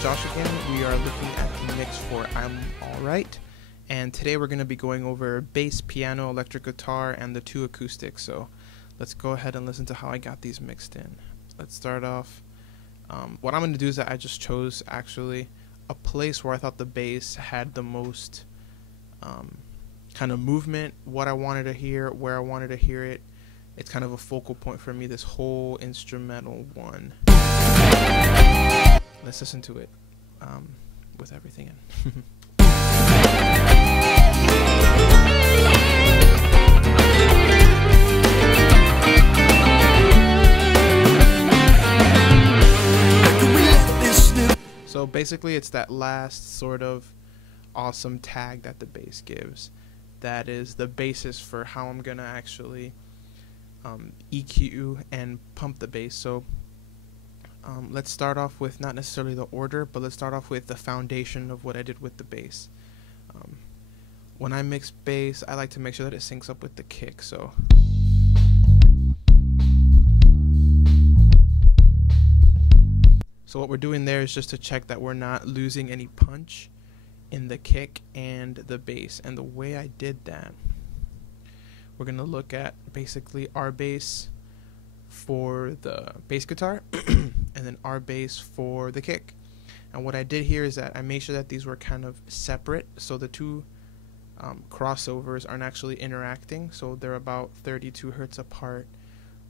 Josh again. We are looking at the mix for I'm Alright, and today we're going to be going over bass, piano, electric guitar, and the two acoustics. So let's go ahead and listen to how I got these mixed in. Let's start off. What I'm going to do is that I just chose actually a place where I thought the bass had the most kind of movement, what I wanted to hear, where I wanted to hear it. It's kind of a focal point for me, this whole instrumental one. Let's listen to it with everything in. So basically it's that last sort of awesome tag that the bass gives. That is the basis for how I'm gonna actually EQ and pump the bass. So let's start off with not necessarily the order, but let's start off with the foundation of what I did with the bass. When I mix bass, I like to make sure that it syncs up with the kick. So what we're doing there is just to check that we're not losing any punch in the kick and the bass. And the way I did that, we're going to look at basically our bass for the bass guitar and then our bass for the kick. And what I did here is that I made sure that these were kind of separate, so the two crossovers aren't actually interacting. So they're about 32 hertz apart,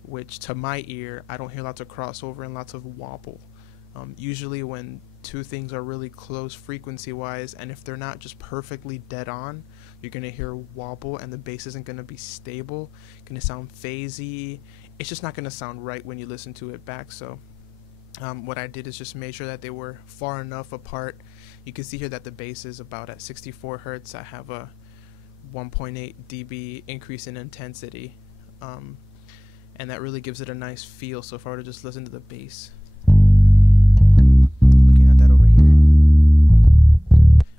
which to my ear, I don't hear lots of crossover and lots of wobble. Usually when two things are really close frequency wise, and if they're not just perfectly dead on, you're going to hear wobble and the bass isn't going to be stable, going to sound phasey. It's just not going to sound right when you listen to it back. So what I did is just make sure that they were far enough apart. You can see here that the bass is about at 64 hertz. I have a 1.8 dB increase in intensity, and that really gives it a nice feel. So if I were to just listen to the bass,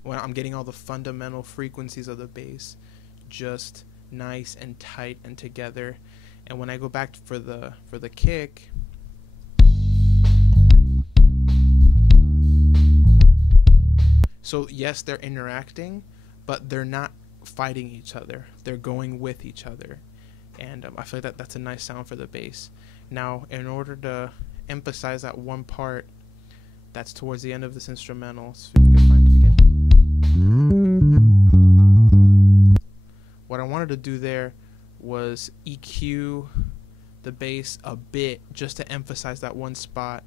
when I'm getting all the fundamental frequencies of the bass just nice and tight and together. And when I go back for the kick, so yes, they're interacting, but they're not fighting each other. They're going with each other, and I feel like that's a nice sound for the bass. Now, in order to emphasize that one part that's towards the end of this instrumental, so if we can find it again. What I wanted to do there was EQ the bass a bit just to emphasize that one spot.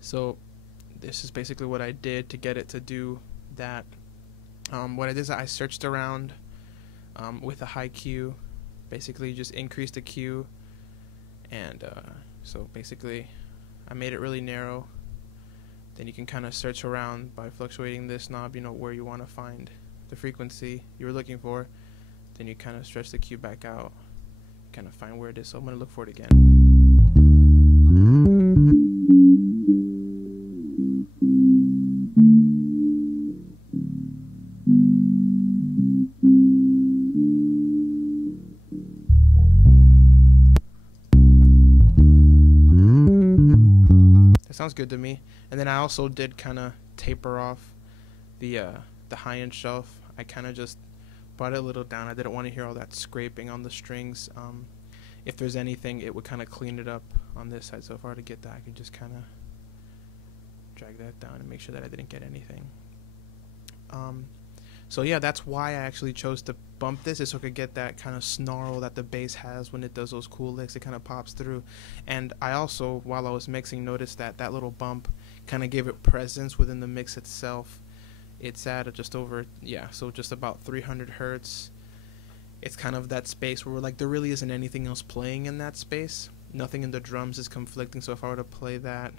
So this is basically what I did to get it to do that. What I did is I searched around with a high Q, basically just increased the Q, and so basically I made it really narrow. Then you can kind of search around by fluctuating this knob, you know, where you want to find the frequency you were looking for. Then you kind of stretch the Q back out, kind of find where it is. So I'm going to look for it again. Sounds good to me. And then I also did kind of taper off the high-end shelf. I kind of just brought it a little down. I didn't want to hear all that scraping on the strings. If there's anything, it would kind of clean it up on this side. So if I were to get that, I could just kind of drag that down and make sure that I didn't get anything. So yeah, that's why I actually chose to bump this, is so I could get that kind of snarl that the bass has when it does those cool licks. It kind of pops through. And I also, while I was mixing, noticed that that little bump kind of gave it presence within the mix itself. It's at just over, yeah, so just about 300 hertz. It's kind of that space where like there really isn't anything else playing in that space. Nothing in the drums is conflicting. So if I were to play that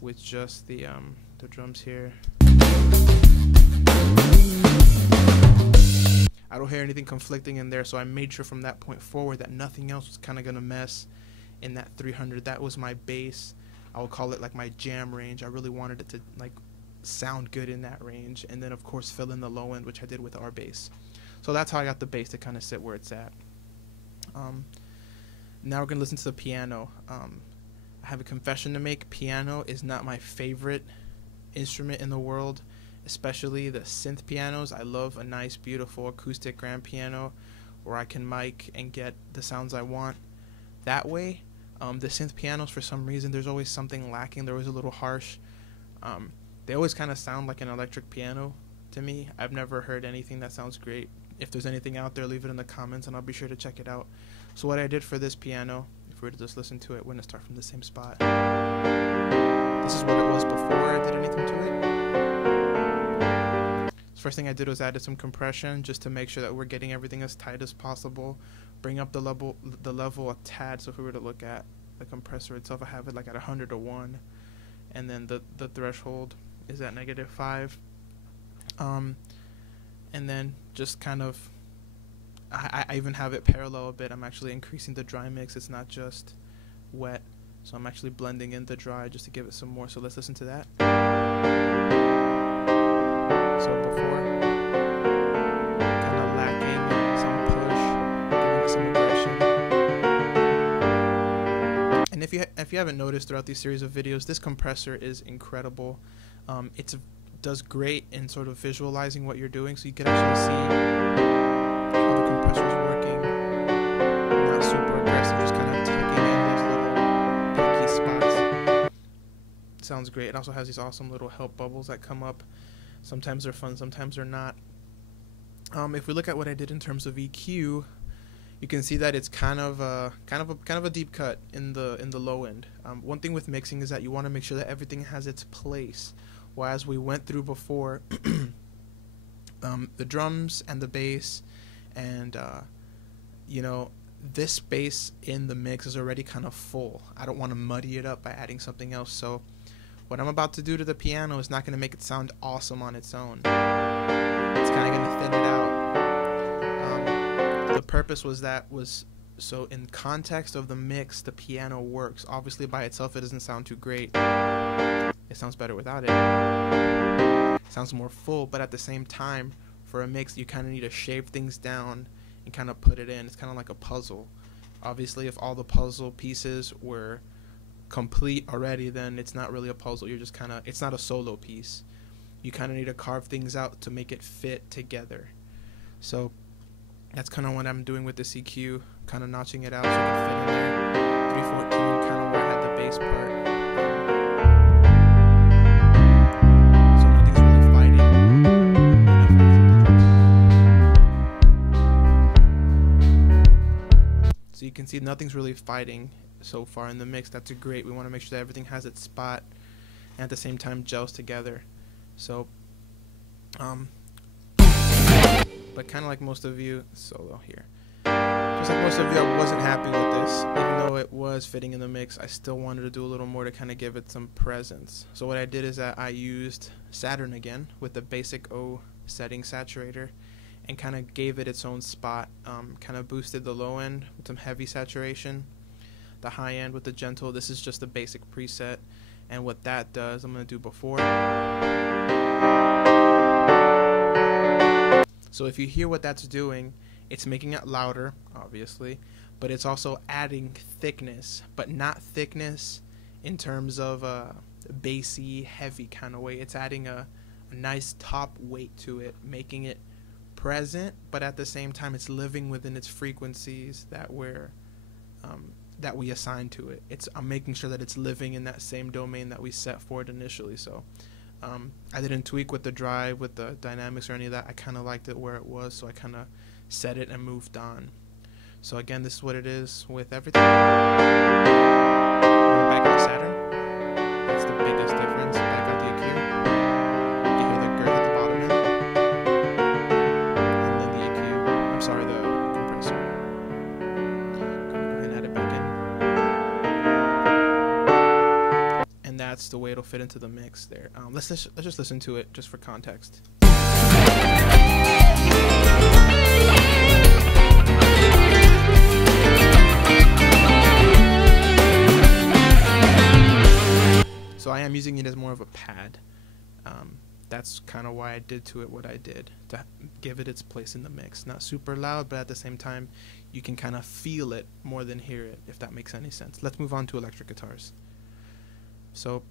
with just the drums here, I don't hear anything conflicting in there. So I made sure from that point forward that nothing else was kind of gonna mess in that 300. That was my bass. I would call it like my jam range. I really wanted it to like sound good in that range, and then of course fill in the low end, which I did with our bass. So that's how I got the bass to kind of sit where it's at. Now we're gonna listen to the piano. I have a confession to make. Piano is not my favorite instrument in the world, especially the synth pianos. I love a nice, beautiful acoustic grand piano where I can mic and get the sounds I want that way. The synth pianos, for some reason, there's always something lacking. They're always a little harsh. They always kind of sound like an electric piano to me. I've never heard anything that sounds great. If there's anything out there, leave it in the comments and I'll be sure to check it out. So what I did for this piano, if we were to just listen to it, we're going to start from the same spot. This is what it was before I did anything to it. The first thing I did was added some compression just to make sure that we're getting everything as tight as possible. Bring up the level a tad. So if we were to look at the compressor itself, I have it like at 100 to 1. And then the threshold is at -5. And then just kind of, I even have it parallel a bit. I'm actually increasing the dry mix. It's not just wet. So I'm actually blending in the dry just to give it some more. So let's listen to that. So before, kind of lacking some push, giving some aggression. And if you haven't noticed throughout these series of videos, this compressor is incredible. It does great in sort of visualizing what you're doing, so you can actually see how the compressor is working. Not super aggressive, just kind of tucking in those little pinky spots. Sounds great. It also has these awesome little help bubbles that come up. Sometimes they're fun, sometimes they're not. If we look at what I did in terms of EQ, you can see that it's kind of a deep cut in the low end. One thing with mixing is that you want to make sure that everything has its place. Well, as we went through before, the drums and the bass and this bass in the mix is already kind of full. I don't want to muddy it up by adding something else. So what I'm about to do to the piano is not going to make it sound awesome on its own. It's kind of going to thin it out. The purpose was so in context of the mix, the piano works. Obviously by itself it doesn't sound too great. It sounds better without it. It sounds more full, but at the same time, for a mix, you kind of need to shape things down and kind of put it in. It's kind of like a puzzle. Obviously, if all the puzzle pieces were complete already, then it's not really a puzzle. You're just kind of, it's not a solo piece. You kind of need to carve things out to make it fit together. So that's kind of what I'm doing with this EQ, kind of notching it out so it can fit in there. 314, kind of where I had the bass part. So you can see nothing's really fighting so far in the mix. That's great. We want to make sure that everything has its spot and at the same time gels together. So, but kind of like most of you, solo here. Just like most of you, I wasn't happy with this. Even though it was fitting in the mix, I still wanted to do a little more to kind of give it some presence. So what I did is that I used Saturn again with the basic O setting saturator and kind of gave it its own spot. Kind of boosted the low end with some heavy saturation, the high end with the gentle. This is just the basic preset, and what that does, I'm going to do before. So if you hear what that's doing, it's making it louder, obviously, but it's also adding thickness, but not thickness in terms of a bassy, heavy kind of way. It's adding a nice top weight to it, making it present, but at the same time it's living within its frequencies that we assign to it. I'm making sure that it's living in that same domain that we set for it initially. So I didn't tweak with the drive, with the dynamics or any of that. I kind of liked it where it was, so I kind of set it and moved on. So again, this is what it is with everything. Back on Saturn, that's the biggest difference. Back on the EQ, you hear the girth at the bottom end, and then the EQ, I'm sorry, the compressor. Go ahead and add it back in. And that's the way it'll fit into the mix there. Let's just listen to it just for context. So I am using it as more of a pad. That's kind of why I did to it what I did, to give it its place in the mix. Not super loud, but at the same time, you can kind of feel it more than hear it, if that makes any sense. Let's move on to electric guitars. So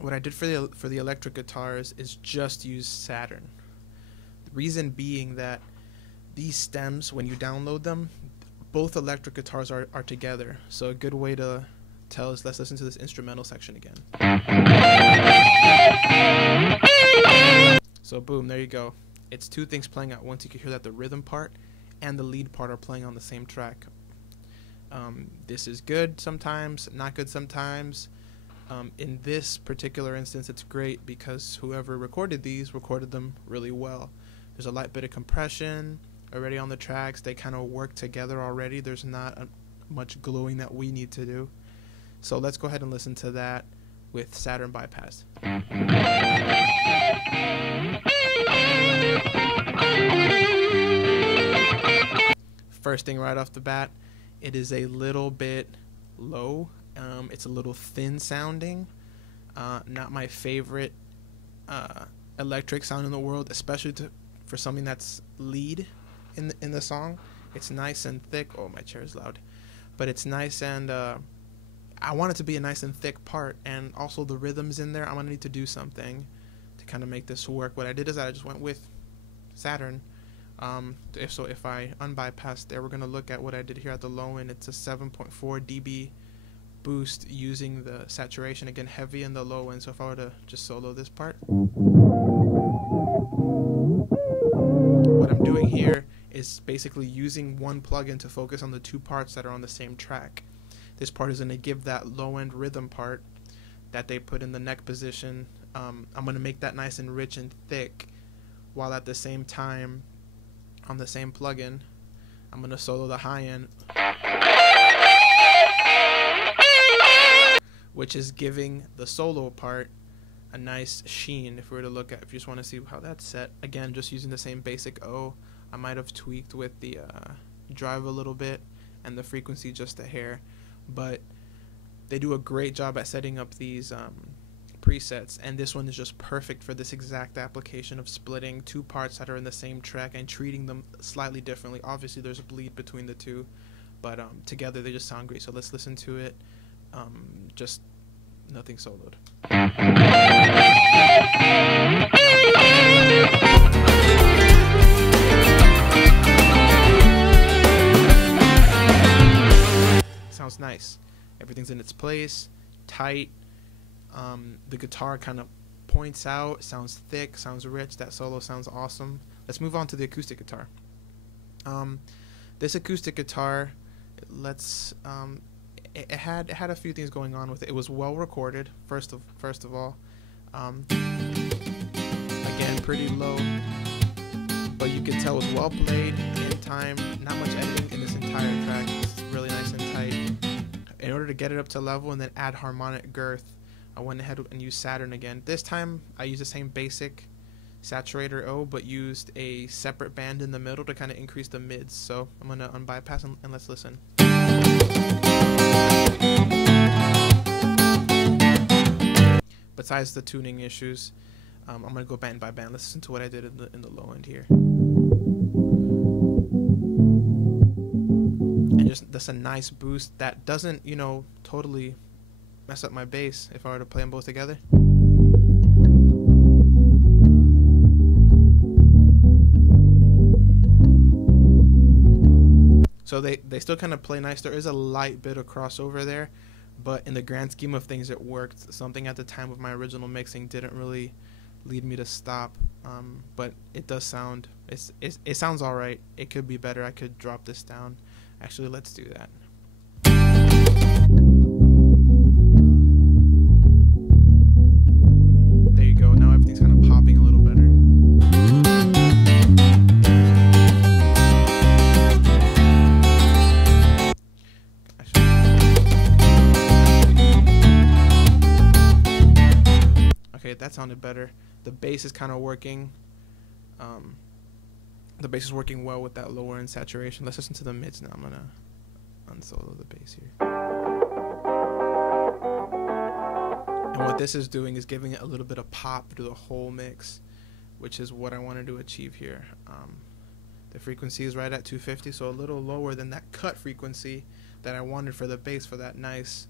what I did for the electric guitars is just use Saturn. The reason being that these stems, when you download them, both electric guitars are together. So a good way to tell is, let's listen to this instrumental section again. So boom, there you go. It's two things playing at once. You can hear that the rhythm part and the lead part are playing on the same track. This is good sometimes, not good sometimes. In this particular instance, it's great because whoever recorded these recorded them really well. There's a light bit of compression already on the tracks. They kind of work together already. There's not much gluing that we need to do. So let's go ahead and listen to that with Saturn bypass. First thing right off the bat, it is a little bit low. It's a little thin sounding. Not my favorite electric sound in the world, especially for something that's lead in the song. It's nice and thick. Oh, my chair is loud. But it's nice, and I want it to be a nice and thick part, and also the rhythms in there. I'm gonna need to do something to kind of make this work. What I did is that I just went with Saturn. If I unbypass there, we're gonna look at what I did here at the low end. It's a 7.4 dB boost using the saturation, again heavy in the low end. So if I were to just solo this part, what I'm doing here is basically using one plugin to focus on the two parts that are on the same track. This part is going to give that low end rhythm part that they put in the neck position. I'm going to make that nice and rich and thick, while at the same time on the same plugin I'm going to solo the high end, which is giving the solo part a nice sheen. If we were to look at, if you just want to see how that's set, again just using the same basic O. I might have tweaked with the drive a little bit and the frequency just a hair, but they do a great job at setting up these presets, and this one is just perfect for this exact application of splitting two parts that are in the same track and treating them slightly differently. Obviously there's a bleed between the two, but together they just sound great. So let's listen to it. Just nothing soloed. Sounds nice. Everything's in its place, tight. The guitar kind of points out, sounds thick, sounds rich. That solo sounds awesome. Let's move on to the acoustic guitar. This acoustic guitar, it had a few things going on with it. It was well recorded, first of all. Again, pretty low, but you could tell it was well played in time. Not much editing in this entire track. It's really nice and tight. In order to get it up to level and then add harmonic girth, I went ahead and used Saturn again. This time I used the same basic saturator O, but used a separate band in the middle to kind of increase the mids. So I'm gonna unbypass and let's listen. Besides the tuning issues, I'm gonna go band by band. Let's listen to what I did in the low end here. And just that's a nice boost that doesn't, totally mess up my bass if I were to play them both together. So they still kind of play nice. There is a light bit of crossover there, but in the grand scheme of things, it worked. Something at the time of my original mixing didn't really lead me to stop, but it does sound. It sounds all right. It could be better. I could drop this down. Actually, let's do that. There you go. Now everything's kind of popping a little better. Okay, that sounded better. The bass is kind of working. The bass is working well with that lower end saturation. Let's listen to the mids now. I'm gonna unsolo the bass here. And what this is doing is giving it a little bit of pop to the whole mix, which is what I wanted to achieve here. The frequency is right at 250, so a little lower than that cut frequency that I wanted for the bass for that nice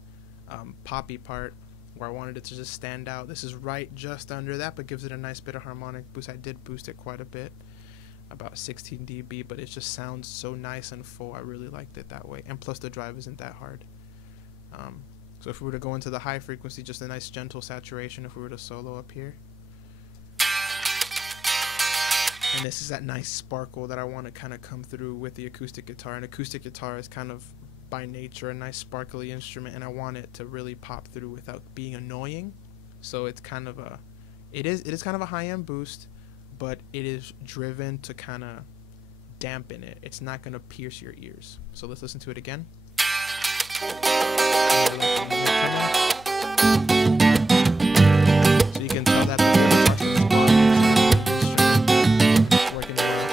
poppy part. where I wanted it to just stand out. This is right just under that, but gives it a nice bit of harmonic boost. I did boost it quite a bit, about 16 dB, but it just sounds so nice and full. I really liked it that way, and plus the drive isn't that hard. So if we were to go into the high frequency, just a nice gentle saturation if we were to solo up here. And this is that nice sparkle that I want to kind of come through with the acoustic guitar. And acoustic guitar is kind of by nature a nice sparkly instrument, and I want it to really pop through without being annoying. So it's kind of a, it is kind of a high-end boost, but it is driven to kind of dampen it. It's not going to pierce your ears. So let's listen to it again. So you can tell that the working around.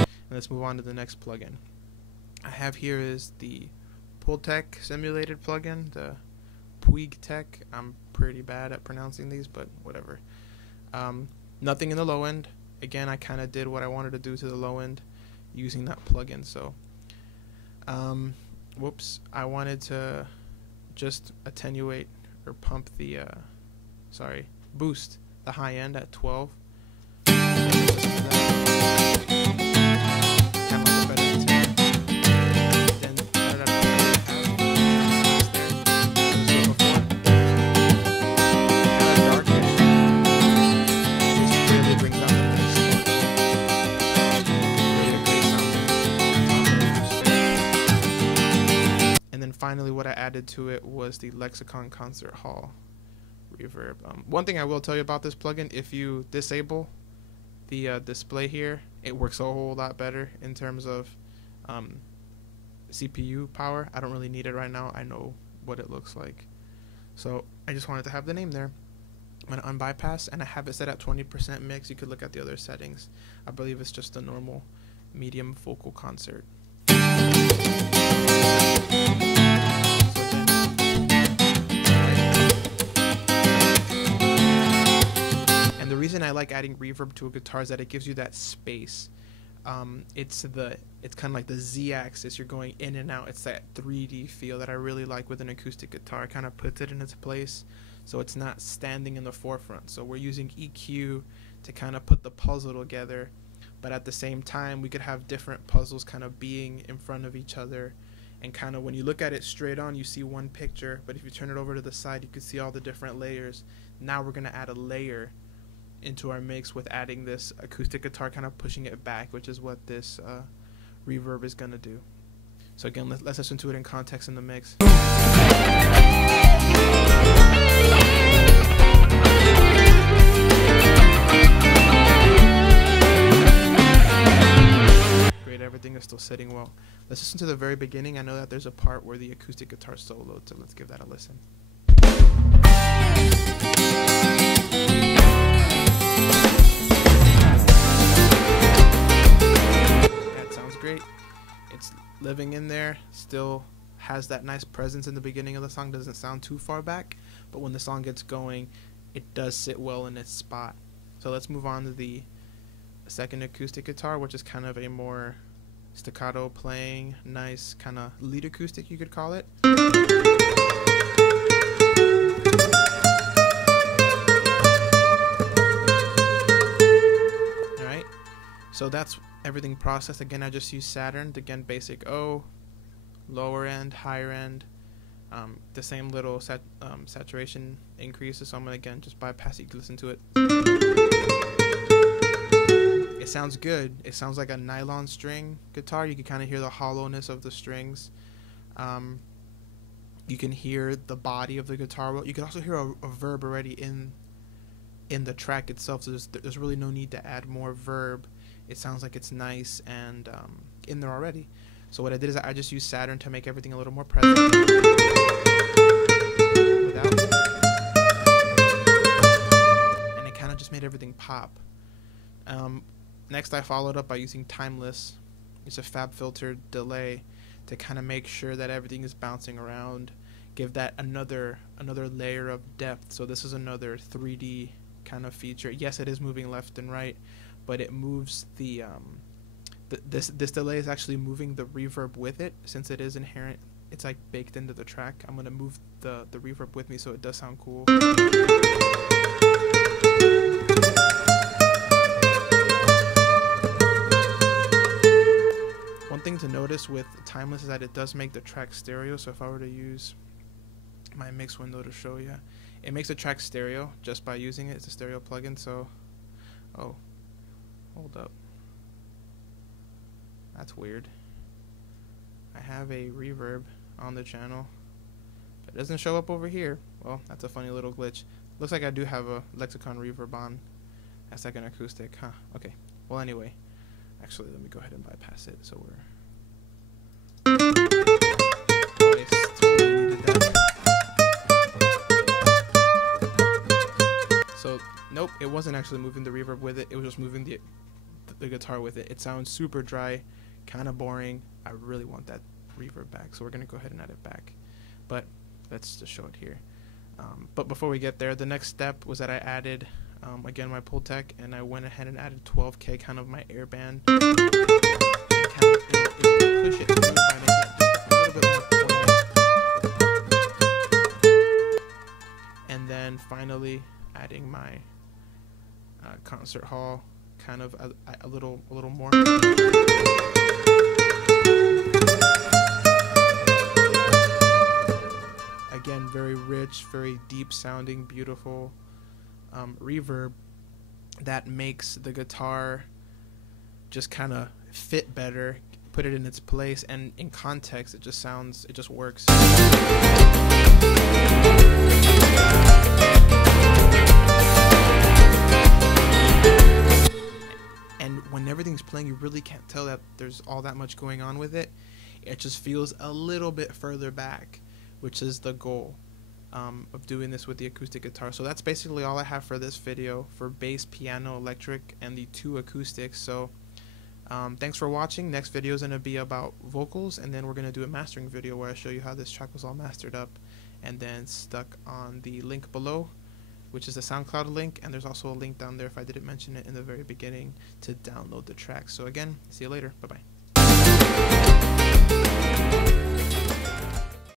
And let's move on to the next plugin I have here is the Pultec simulated plugin, the Puig Tech. I'm pretty bad at pronouncing these, but whatever. Nothing in the low end. Again, I kind of did what I wanted to do to the low end using that plugin. So, whoops, I wanted to just attenuate or pump the, boost the high end at 12. Finally, what I added to it was the Lexicon Concert Hall reverb. One thing I will tell you about this plugin, if you disable the display here, it works a whole lot better in terms of CPU power. I don't really need it right now. I know what it looks like. So I just wanted to have the name there. I'm going to unbypass, and I have it set at 20% mix. You could look at the other settings. I believe it's just a normal medium vocal concert. And the reason I like adding reverb to a guitar is that it gives you that space. It's kind of like the Z-axis. You're going in and out. It's that 3D feel that I really like with an acoustic guitar. It kind of puts it in its place, so it's not standing in the forefront. So we're using EQ to kind of put the puzzle together, but at the same time we could have different puzzles kind of being in front of each other, and kind of when you look at it straight on you see one picture, but if you turn it over to the side you can see all the different layers. Now we're going to add a layer into our mix with adding this acoustic guitar, kind of pushing it back, which is what this reverb is going to do. So again, let's listen to it in context in the mix. Great, everything is still sitting well. Let's listen to the very beginning. I know that there's a part where the acoustic guitar soloed, so let's give that a listen. That sounds great. It's living in there, still has that nice presence in the beginning of the song, doesn't sound too far back, but when the song gets going, it does sit well in its spot. So let's move on to the second acoustic guitar, which is kind of a more staccato playing, nice kind of lead acoustic, you could call it. Alright, so that's everything processed. Again, I just use Saturn. Again, basic O, lower end, higher end, the same little saturation increases. So I'm going to again just bypass it. You can listen to it. It sounds good. It sounds like a nylon string guitar. You can kind of hear the hollowness of the strings. You can hear the body of the guitar. You can also hear a verb already in the track itself. So there's really no need to add more verb. It sounds like it's nice and in there already. So what I did is I just used Saturn to make everything a little more present. And it kind of just made everything pop. Next, I followed up by using Timeless. It's a FabFilter delay to kind of make sure that everything is bouncing around, give that another layer of depth. So this is another 3D kind of feature. Yes, it is moving left and right, but it moves this delay is actually moving the reverb with it, since it is inherent it's like baked into the track. I'm gonna move the reverb with me so it does sound cool. One thing to notice with Timeless is that it does make the track stereo. So if I were to use my mix window to show you, it makes the track stereo just by using it. It's a stereo plugin. So, oh, hold up, that's weird. I have a reverb on the channel, but it doesn't show up over here. Well, that's a funny little glitch. Looks like I do have a Lexicon reverb on as like an acoustic, huh? Okay. Well, anyway, actually, let me go ahead and bypass it. So we're. Oh, I totally needed that. So nope, it wasn't actually moving the reverb with it. It was just moving the guitar with it. It sounds super dry, kind of boring. I really want that reverb back, so we're gonna go ahead and add it back. But let's just show it here. But before we get there, the next step was that I added again my Pultec, and I went ahead and added 12K, kind of my air band, and kind of push it through by making it just a little bit more poignant. And then finally adding my concert hall, kind of a little more. Again, very rich, very deep sounding, beautiful reverb that makes the guitar just kind of fit better, put it in its place, and in context it just sounds, it just works. And when everything's playing, you really can't tell that there's all that much going on with it. It just feels a little bit further back, which is the goal of doing this with the acoustic guitar. So that's basically all I have for this video for bass, piano, electric, and the 2 acoustics. So thanks for watching. Next video is going to be about vocals, and then we're going to do a mastering video where I show you how this track was all mastered up and then stuck on the link below, which is a SoundCloud link, and there's also a link down there, if I didn't mention it in the very beginning, to download the track. So again, see you later. Bye-bye.